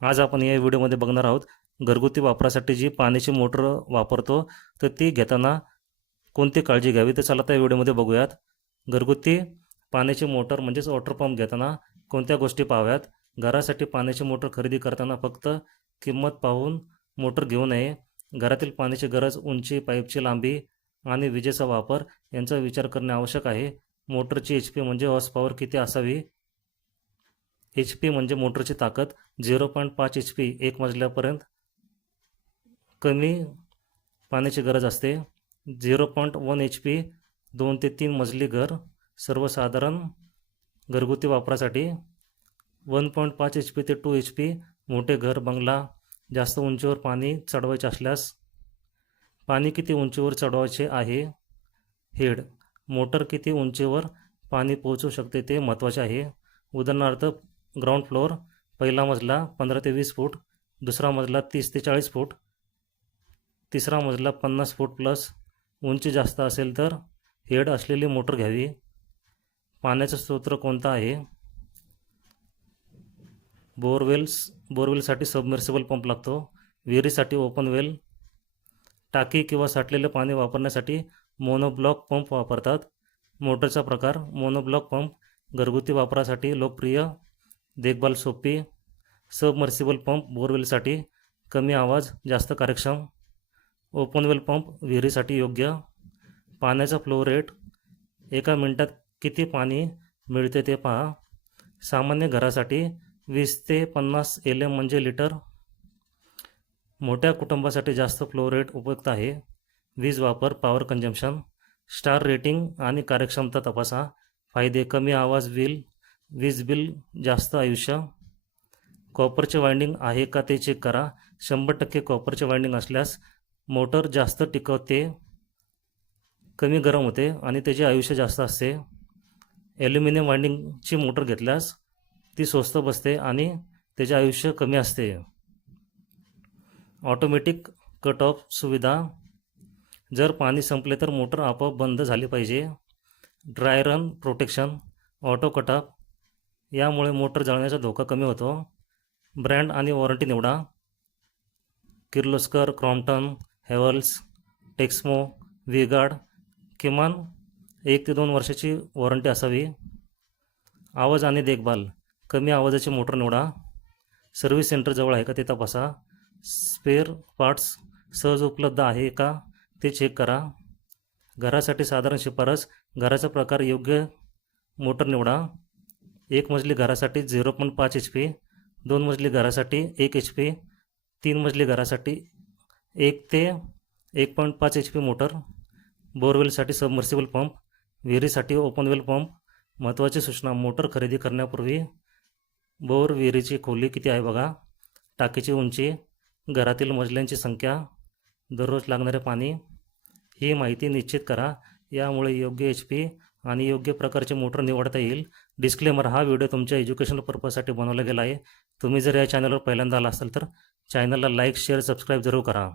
आज आपण या व्हिडिओमध्ये बघणार आहोत घरगुती वापरासाठी जी पाण्याची मोटर वापरतो तर ती घेताना कोणती काळजी घ्यावी. तर चला त्या व्हिडिओमध्ये बघूयात. घरगुती पाण्याची मोटर म्हणजेच वॉटर पंप घेताना कोणत्या गोष्टी पाहाव्यात. घरासाठी पाण्याची मोटर खरेदी करताना फक्त किंमत पाहून मोटर घेऊ नये. घरातील पाण्याची गरज, उंची, पाईपची लांबी आणि विजेचा वापर यांचा विचार करणे आवश्यक आहे. मोटरची HP म्हणजे हॉर्स पॉवर किती असावी. HP म्हणजे मोटरची ताकद. 0.5 HP एक मजल्यापर्यंत कमी पाण्याची गरज असते. 0.1 HP 2 ते 3 मजली घर सर्वसाधारण घरगुती वापरासाठी. 1.5 HP ते 2 HP मोठे घर, बंगला. जास्त उंचीवर पाणी चढवायचे असल्यास. पाणी किती उंचीवर चढवायचे आहे. हेड मोटर किती उंचीवर पाणी पोहोचू शकते ते महत्त्वाचे आहे. उदाहरणार्थ ग्राउंड फ्लोअर पहिला मजला 15 ते 20 फूट, दुसरा मजला 30 ते 40 फूट, तिसरा मजला 50 फूट प्लस. उंची जास्त असेल तर हेड असलेली मोटर घ्यावी. पाण्याचा स्रोत कोणता आहे. बोरवेलसाठी सबमर्सिबल पंप लागतो. विहिरीसाठी ओपन वेल. टाकी किंवा साठलेले पाणी वापरण्यासाठी मोनोब्लॉक पंप वापरतात. मोटरचा प्रकार. मोनोब्लॉक पंप घरगुती वापरासाठी लोकप्रिय, देखभाल सोपी. सबमर्सिबल पंप बोरवेलसाठी कमी आवाज, जास्त कार्यक्षम. ओपन वेल पंप विहिरीसाठी योग्य. पाण्याचा फ्लो रेट. एका मिनिटात किती पाणी मिळते ते पहा. सामान्य घरासाठी 20 ते 50 LM म्हणजे लिटर. मोठ्या कुटुंबासाठी जास्त फ्लो रेट उपयुक्त आहे. वीज वापर, पॉवर कंझम्पशन. स्टार रेटिंग आणि कार्यक्षमता तपासा. फायदे: कमी आवाज बिल, वीज बिल, जास्त आयुष्य. कॉपरचे वाइंडिंग आहे का ते चेक करा. 100% कॉपरचे वाइंडिंग असल्यास मोटर जास्त टिकवते, कमी गरम होते आणि त्याचे आयुष्य जास्त असते. ॲल्युमिनियम वाइंडिंगची मोटर घेतल्यास ती स्वस्त बसते आणि त्याचे आयुष्य कमी असते. ऑटोमॅटिक कट ऑफ सुविधा. जर पाणी संपले तर मोटर आपोआप बंद झाली पाहिजे. Dry run protection. Auto cut off. यामुळे मोटर जळण्याचा धोका कमी होतो. ब्रँड आणि वॉरंटी निवडा. किर्लोस्कर, क्रॉम्प्टन, हेव्हल्स, टेक्समो, व्हीगार्ड. किमान 1 ते 2 वर्षाची वॉरंटी असावी. आवाज आणि देखभाल. कमी आवाजाची मोटर निवडा. सर्व्हिस सेंटर जवळ आहे का ते तपासा. स्पेअर पार्ट्स सहज उपलब्ध आहे का ते चेक करा. घरासाठी साधारण शिफारस. घराचा प्रकार योग्य मोटर निवडा. 1 मजली घरासाठी 0.5 HP, 2 मजली घरासाठी 1 HP, 3 मजली घरासाठी 1 ते 1.5 HP मोटर. बोरवेलसाठी सबमर्सिबल पंप. विहिरीसाठी ओपन वेल पंप. महत्त्वाची सूचना: मोटर खरेदी करण्यापूर्वी बोर विहिरीची खोली किती आहे बघा. टाकीची उंची, घरातील मजल्यांची संख्या, दररोज लागणारे पाणी ही माहिती निश्चित करा. यामुळे योग्य HP आणि योग्य प्रकारचे मोटर निवडता येईल. डिस्क्लेमर: हा व्हिडिओ तुमच्या एज्युकेशनल पर्पजसाठी बनवला गेला आहे. तुम्ही जर या चॅनलवर पहिल्यांदा आला असाल तर चॅनलला लाईक, शेअर, सबस्क्राईब जरूर करा.